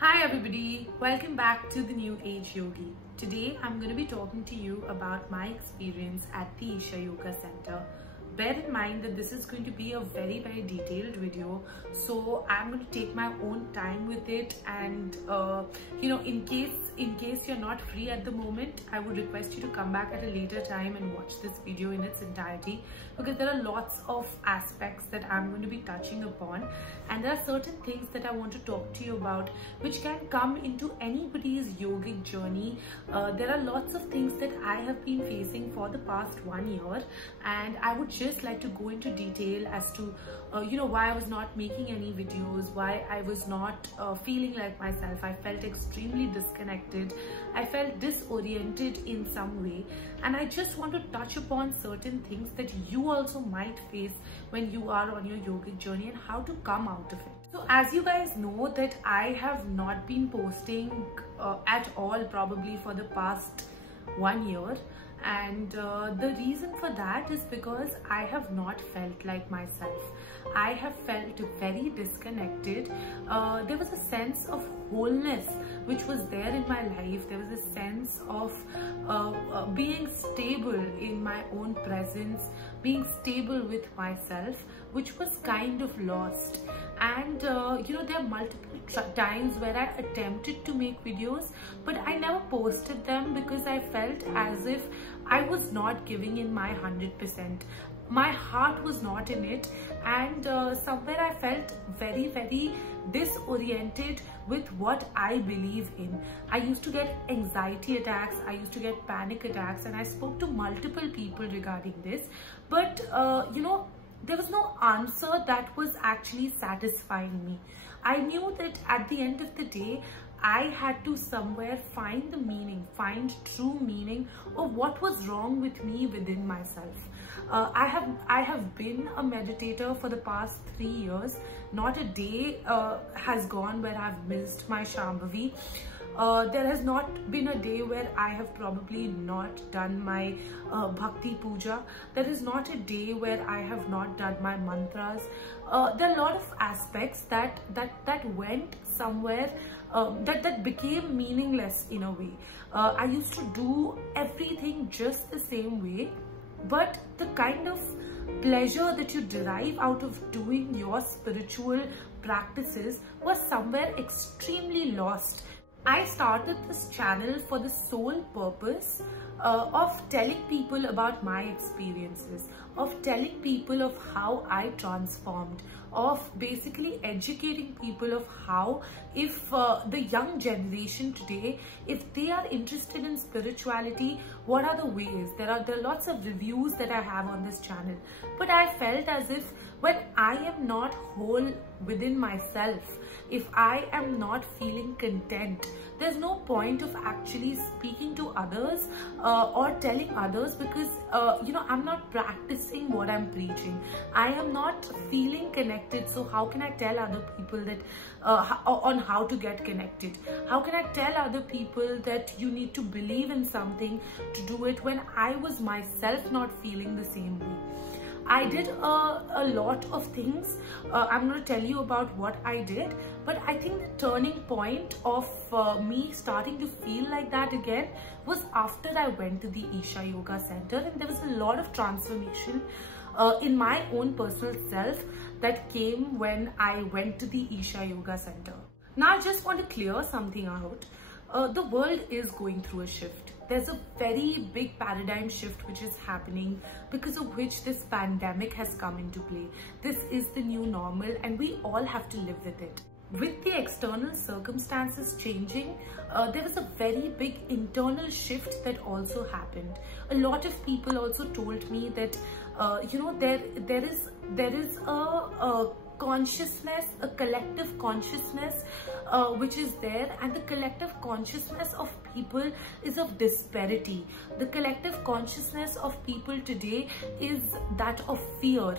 Hi everybody, welcome back to the New Age Yogi. Today I'm going to be talking to you about my experience at the Isha Yoga Center. Bear in mind that this is going to be a very detailed video, so I'm going to take my own time with it, and in case you're not free at the moment, I would request you to come back at a later time and watch this video in its entirety, because there are lots of aspects that I'm going to be touching upon, and there are certain things that I want to talk to you about which can come into anybody's yogic journey. There are lots of things that I have been facing for the past 1 year, and I would just like to go into detail as to why I was not making any videos, why I was not feeling like myself. I felt extremely disconnected, I felt disoriented in some way, and I just want to touch upon certain things that you also might face when you are on your yogic journey and how to come out of it. So as you guys know that I have not been posting at all probably for the past 1 year, and the reason for that is because I have not felt like myself. I have felt very disconnected. There was a sense of wholeness which was there in my life. There was a sense of being stable in my own presence, being stable with myself, which was kind of lost. And there are multiple times where I attempted to make videos, but I never posted them because I felt as if I was not giving in my 100%. My heart was not in it, and somewhere I felt very disoriented with what I believe in. I used to get anxiety attacks, I used to get panic attacks, and I spoke to multiple people regarding this, but there was no answer that was actually satisfying me. I knew that at the end of the day, I had to somewhere find the meaning, find true meaning of what was wrong with me within myself. I have been a meditator for the past 3 years. Not a day has gone where I've missed my Shambhavi. There has not been a day where I have probably not done my Bhakti Puja. There is not a day where I have not done my mantras. There are a lot of aspects that went somewhere that became meaningless in a way. I used to do everything just the same way, but the kind of pleasure that you derive out of doing your spiritual practices was somewhere extremely lost. I started this channel for the sole purpose of telling people about my experiences, of telling people of how I transformed, of basically educating people of how, if the young generation today, if they are interested in spirituality, what are the ways. There are lots of reviews that I have on this channel, but I felt as if when I am not whole within myself, if I am not feeling content, there's no point of actually speaking to others or telling others, because I'm not practicing what I'm preaching. I am not feeling connected, so how can I tell other people that on how to get connected? How can I tell other people that you need to believe in something to do it when I was myself not feeling the same way? I did a lot of things. I'm going to tell you about what I did, but I think the turning point of me starting to feel like that again was after I went to the Isha Yoga Center, and there was a lot of transformation in my own personal self that came when I went to the Isha Yoga Center. Now I just want to clear something out. The world is going through a shift. There's a very big paradigm shift which is happening, because of which this pandemic has come into play. This is the new normal, and we all have to live with it. With the external circumstances changing, there was a very big internal shift that also happened. A lot of people also told me that there is a consciousness, a collective consciousness which is there, and the collective consciousness of people is of disparity. The collective consciousness of people today is that of fear,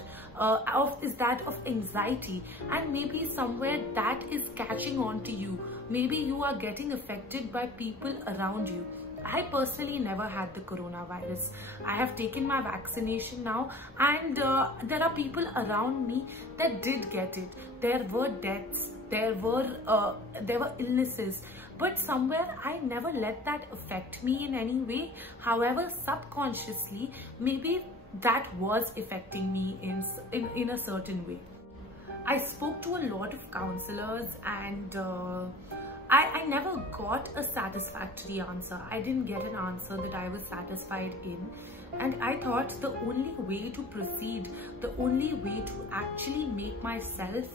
is that of anxiety, and maybe somewhere that is catching on to you. Maybe you are getting affected by people around you. I personally never had the coronavirus. I have taken my vaccination now, and there are people around me that did get it. There were deaths. there were illnesses, but somewhere I never let that affect me in any way. However, subconsciously, maybe that was affecting me in a certain way. I spoke to a lot of counselors, and I never got a satisfactory answer. I didn't get an answer that I was satisfied in. And I thought the only way to proceed, the only way to actually make myself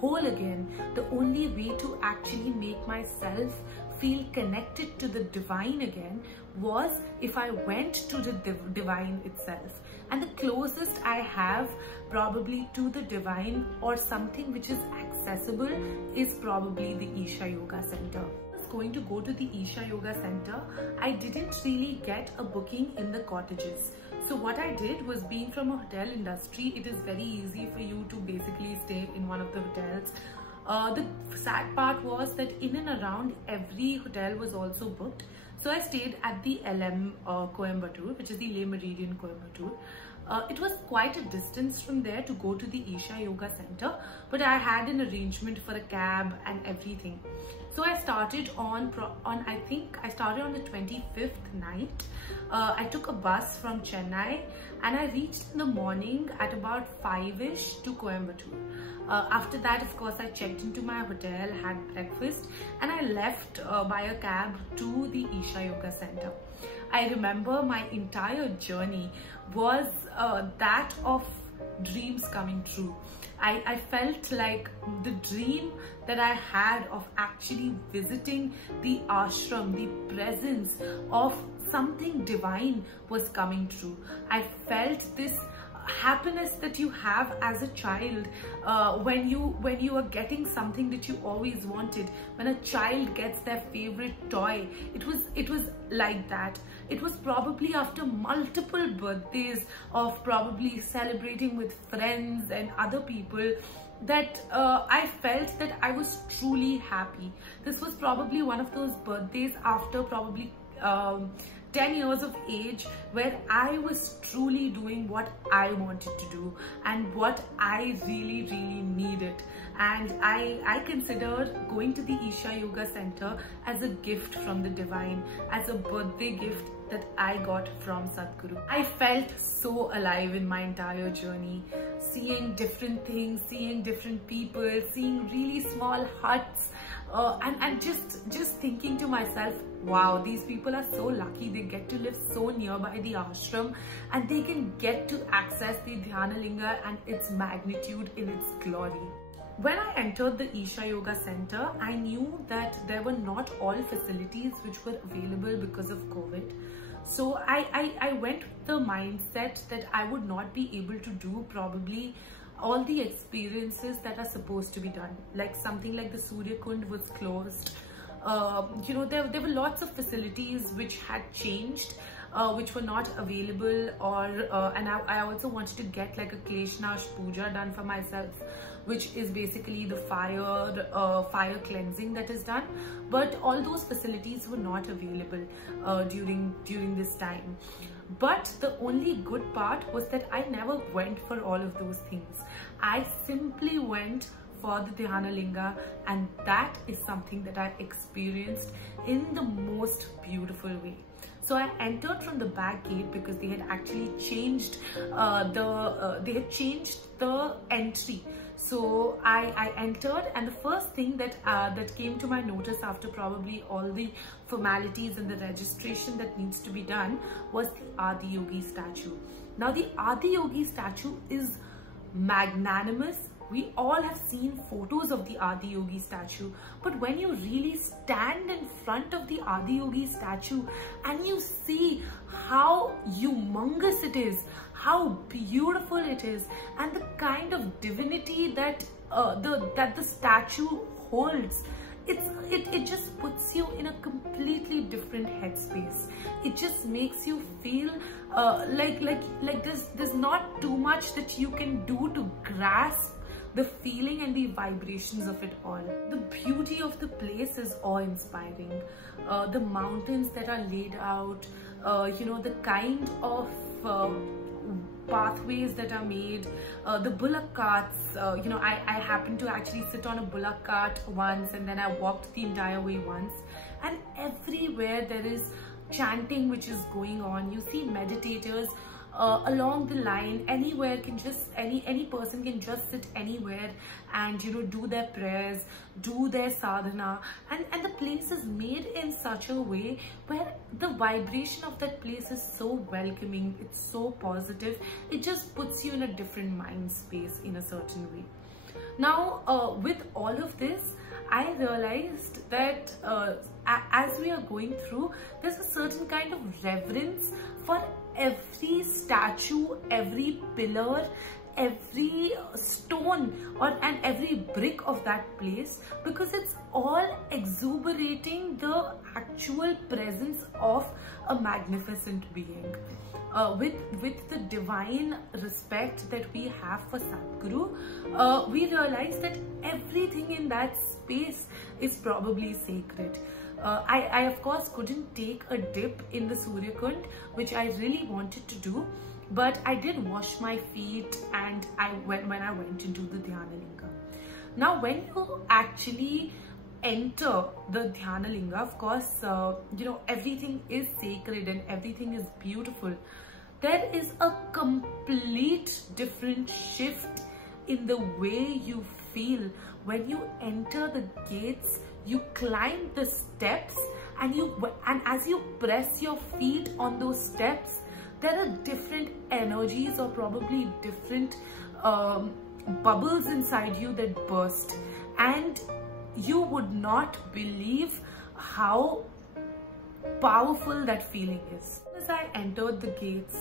whole again, the only way to actually make myself feel connected to the divine again, was if I went to the divine itself. And the closest I have probably to the divine, or something which is accessible, is probably the Isha Yoga Center. Going to go to the Isha Yoga Center, I didn't really get a booking in the cottages. So what I did was, being from a hotel industry, it is very easy for you to basically stay in one of the hotels. The sad part was that in and around every hotel was also booked. So I stayed at the LM Coimbatore, which is the Le Méridien Coimbatore. It was quite a distance from there to go to the Isha Yoga Center, but I had an arrangement for a cab and everything. So I started I think I started on the 25th night. I took a bus from Chennai, and I reached in the morning at about 5-ish to Coimbatore. After that, of course, I checked into my hotel, had breakfast, and I left by a cab to the Isha Yoga Center. I remember my entire journey was that of dreams coming true. I felt like the dream that I had of actually visiting the ashram, the presence of something divine, was coming true. I felt this happiness that you have as a child when you are getting something that you always wanted. When a child gets their favorite toy, it was like that. It was probably after multiple birthdays of probably celebrating with friends and other people that I felt that I was truly happy. This was probably one of those birthdays after probably 10 years of age, where I was truly doing what I wanted to do and what I really needed. And I considered going to the Isha Yoga Center as a gift from the divine, as a birthday gift that I got from Sadhguru. I felt so alive in my entire journey, seeing different things, seeing different people, seeing really small huts, and just thinking to myself, wow, these people are so lucky. They get to live so nearby the ashram, and they can get to access the Dhyanalinga and its magnitude in its glory. When I entered the Isha Yoga Center, I knew that there were not all facilities which were available because of COVID. So I went with the mindset that I would not be able to do probably all the experiences that are supposed to be done. Like something like the Surya Kund was closed. You know, there were lots of facilities which had changed, which were not available, or and I also wanted to get like a Kleshnash Puja done for myself, which is basically the fire cleansing that is done. But all those facilities were not available during this time. But the only good part was that I never went for all of those things. I simply went for the Dhyanalinga, and that is something that I experienced in the most beautiful way. So I entered from the back gate because they had actually changed the entry. So I entered, and the first thing that came to my notice after probably all the formalities and the registration that needs to be done was the Adiyogi statue. Now the Adiyogi statue is magnanimous. We all have seen photos of the Adiyogi statue, but when you really stand in front of the Adiyogi statue and you see how humongous it is, how beautiful it is, and the kind of divinity that the statue holds, it just puts you in a completely different headspace. It just makes you feel like there's not too much that you can do to grasp the feeling and the vibrations of it all. The beauty of the place is awe-inspiring. The mountains that are laid out, you know, the kind of pathways that are made, the bullock carts. I happened to actually sit on a bullock cart once, and then I walked the entire way once, and everywhere there is chanting which is going on. You see meditators along the line. Anywhere can just any person can just sit anywhere and do their prayers, do their sadhana, and the place is made in such a way where the vibration of that place is so welcoming, it's so positive, it just puts you in a different mind space in a certain way. Now with all of this, I realized that as we are going through, there's a certain kind of reverence for every statue, every pillar, every stone and every brick of that place, because it's all exuberating the actual presence of a magnificent being. With the divine respect that we have for Sadhguru, we realize that everything in that space is probably sacred. I of course couldn't take a dip in the Surya Kund, which I really wanted to do, but I did wash my feet and when I went into the Dhyana Linga. Now when you actually enter the Dhyana Linga, of course everything is sacred and everything is beautiful. There is a complete different shift in the way you feel when you enter the gates. You climb the steps, and as you press your feet on those steps, there are different energies or probably different bubbles inside you that burst, and you would not believe how powerful that feeling is. As I entered the gates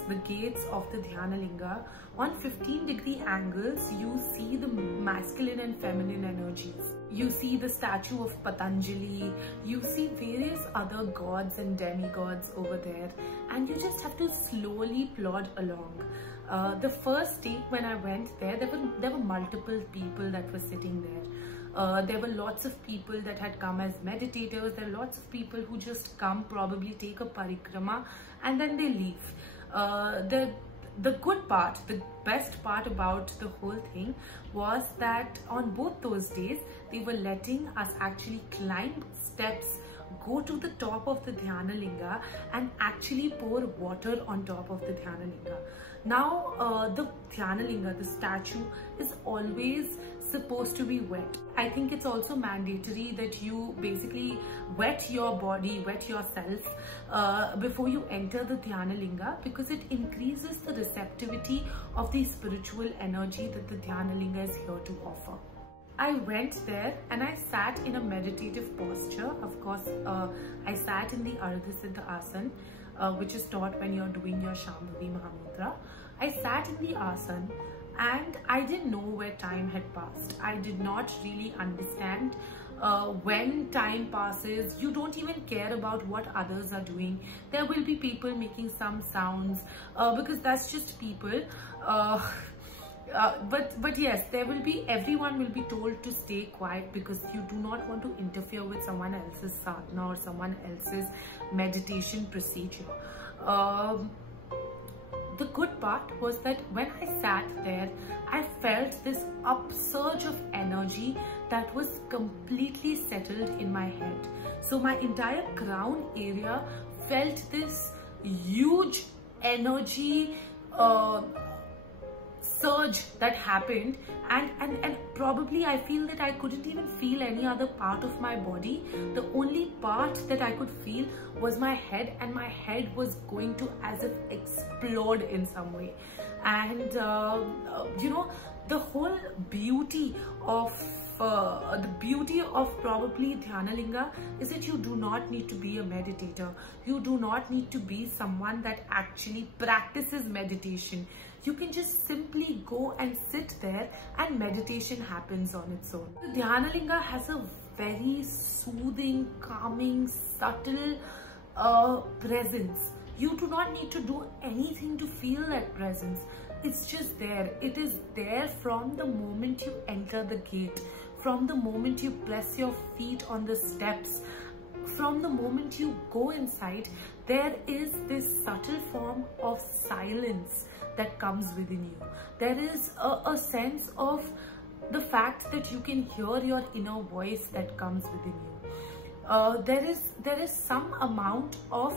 of the Dhyana Linga, on 15-degree angles, you see the masculine and feminine energies. You see the statue of Patanjali, you see various other gods and demigods over there, and you just have to slowly plod along. The first day when I went there, there were multiple people that were sitting there. There were lots of people that had come as meditators. There are lots of people who just come, probably take a parikrama, and then they leave. The good part, the best part about the whole thing was that on both those days, they were letting us actually climb steps, go to the top of the Dhyana Linga, and actually pour water on top of the Dhyana Linga. Now, the Dhyana Linga, the statue, is always supposed to be wet. I think it's also mandatory that you basically wet your body, wet yourself before you enter the Dhyana Linga, because it increases the receptivity of the spiritual energy that the Dhyana Linga is here to offer. I went there and I sat in a meditative posture. Of course, I sat in the Ardha Siddha Asana, which is taught when you're doing your Shambhavi Mahamudra. I sat in the asana and I didn't know where time had passed. I did not really understand when time passes. You don't even care about what others are doing. There will be people making some sounds because that's just people. But yes, everyone will be told to stay quiet because you do not want to interfere with someone else's sadhana or someone else's meditation procedure. The good part was that when I sat there, I felt this upsurge of energy that was completely settled in my head. So my entire crown area felt this huge energy surge that happened, and probably I feel that I couldn't even feel any other part of my body. The only part that I could feel was my head, and my head was going to as if explode in some way. And the whole beauty of probably Dhyana Linga is that you do not need to be a meditator. You do not need to be someone that actually practices meditation. You can just simply go and sit there and meditation happens on its own. The Dhyana Linga has a very soothing, calming, subtle presence. You do not need to do anything to feel that presence. It's just there. It is there from the moment you enter the gate, from the moment you press your feet on the steps, from the moment you go inside. There is this subtle form of silence that comes within you. There is a sense of the fact that you can hear your inner voice that comes within you. There is some amount of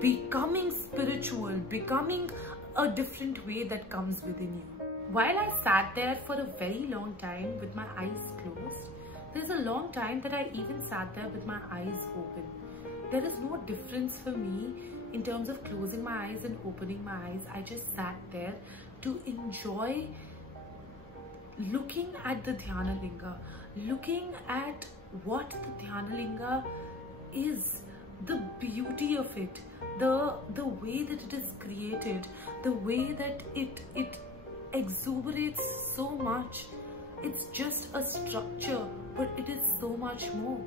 becoming spiritual, becoming a different way that comes within you. While I sat there for a very long time with my eyes closed, there's a long time that I even sat there with my eyes open. There is no difference for me in terms of closing my eyes and opening my eyes. I just sat there to enjoy looking at the Dhyana Linga, looking at what the Dhyana Linga is, the beauty of it, the way that it is created, the way that it exuberates so much. It's just a structure, but it is so much more.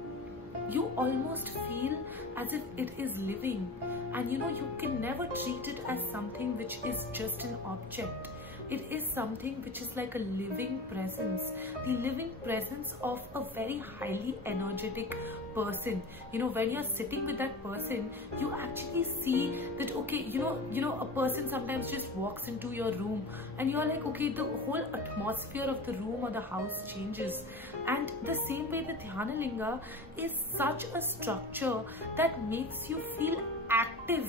You almost feel as if it is living, and you can never treat it as something which is just an object. It is something which is like a living presence, the living presence of a very highly energetic person. When you're sitting with that person, you actually see that, okay, a person sometimes just walks into your room and you're like, okay, the whole atmosphere of the room or the house changes. And the same way, the Dhyana Linga is such a structure that makes you feel active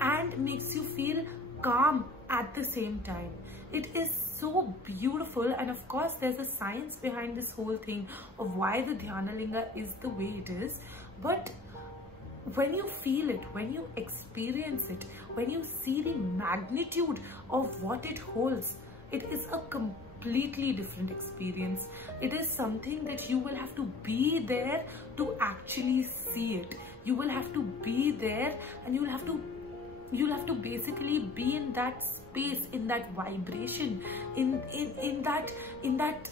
and makes you feel calm at the same time. It is so beautiful, and of course there's a science behind this whole thing of why the Dhyana Linga is the way it is. But when you feel it, when you experience it, when you see the magnitude of what it holds, it is a completely different experience. It is something that you will have to be there to actually see it. You will have to be there, and you'll have to basically be in that space, in that vibration, in that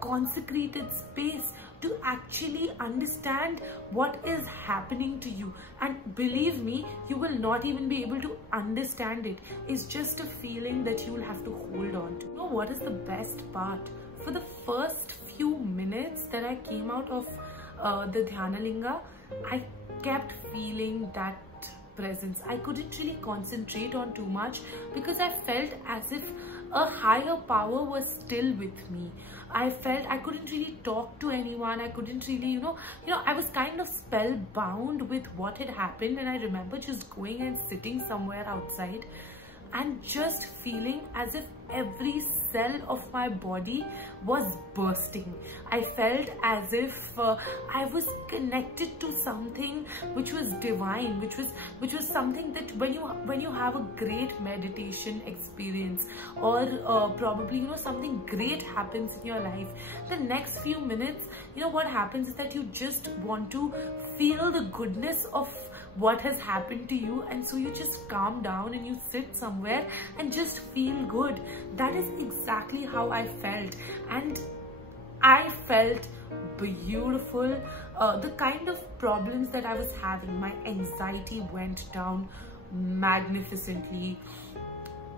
consecrated space, to actually understand what is happening to you. And believe me, you will not even be able to understand it. It's just a feeling that you will have to hold on to. You know what is the best part? For the first few minutes that I came out of the Dhyana Linga, I kept feeling that presence. I couldn't really concentrate on too much because I felt as if a higher power was still with me. I felt I couldn't really talk to anyone. I couldn't really, I was kind of spellbound with what had happened. And I remember just going and sitting somewhere outside and just feeling as if every cell of my body was bursting. I felt as if I was connected to something which was divine, which was something that when you have a great meditation experience, or probably something great happens in your life, the next few minutes, what happens is that you just want to feel the goodness of what has happened to you, and so you just calm down and you sit somewhere and just feel good. That is exactly how I felt, and I felt beautiful. The kind of problems that I was having, my anxiety went down magnificently.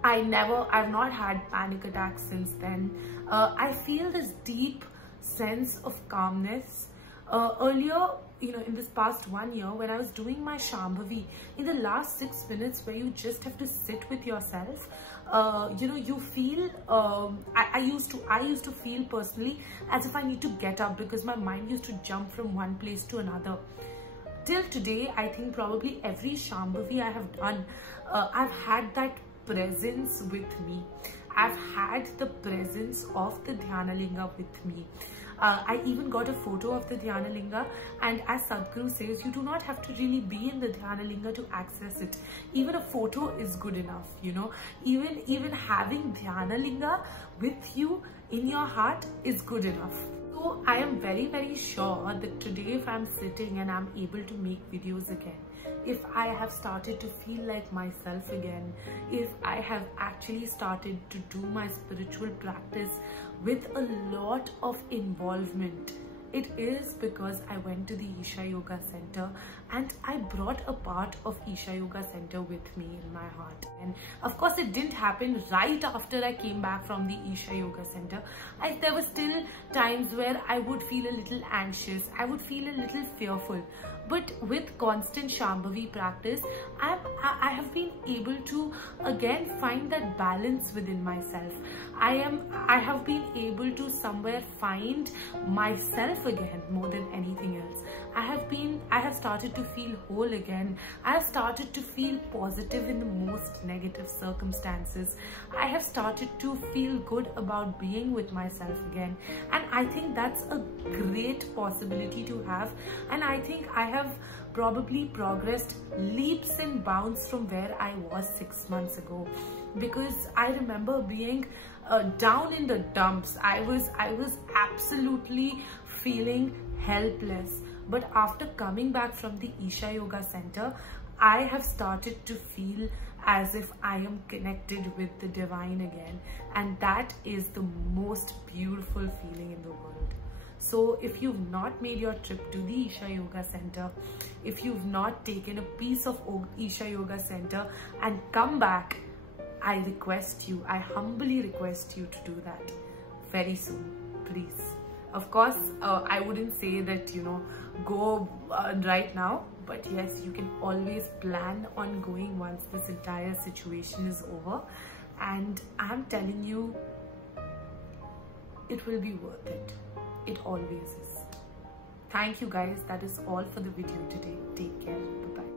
I've not had panic attacks since then. I feel this deep sense of calmness. Earlier, in this past 1 year, when I was doing my Shambhavi, in the last 6 minutes where you just have to sit with yourself, you feel, I used to feel personally as if I need to get up because my mind used to jump from one place to another. Till today, I think probably every Shambhavi I have done, I've had that presence with me. I've had the presence of the Dhyana Linga with me. I even got a photo of the Dhyana Linga, and as Sadhguru says, you do not have to really be in the Dhyana Linga to access it. Even a photo is good enough, even having Dhyana Linga with you in your heart is good enough. So I am very, very sure that today, if I'm sitting and I'm able to make videos again, if I have started to feel like myself again, if I have actually started to do my spiritual practice with a lot of involvement, It is because I went to the Isha Yoga Center and I brought a part of Isha Yoga Center with me in my heart. And of course it didn't happen right after I came back from the Isha Yoga Center. There were still times where I would feel a little anxious, I would feel a little fearful. But with constant Shambhavi practice, I have been able to again find that balance within myself. I have been able to somewhere find myself again more than anything else. I have started to feel whole again. I have started to feel positive in the most negative circumstances. I have started to feel good about being with myself again. And I think that's a great possibility to have. And I think I have probably progressed leaps and bounds from where I was 6 months ago, because I remember being down in the dumps. I was absolutely feeling helpless. But after coming back from the Isha Yoga Center, I have started to feel as if I am connected with the divine again, and that is the most beautiful feeling in the world. So if you've not made your trip to the Isha Yoga Center, if you've not taken a piece of Isha Yoga Center and come back, I humbly request you to do that very soon, please. Of course, I wouldn't say that, go right now, but yes, you can always plan on going once this entire situation is over. And I'm telling you, it will be worth it. It always is. Thank you guys. That is all for the video today. Take care. Bye-bye.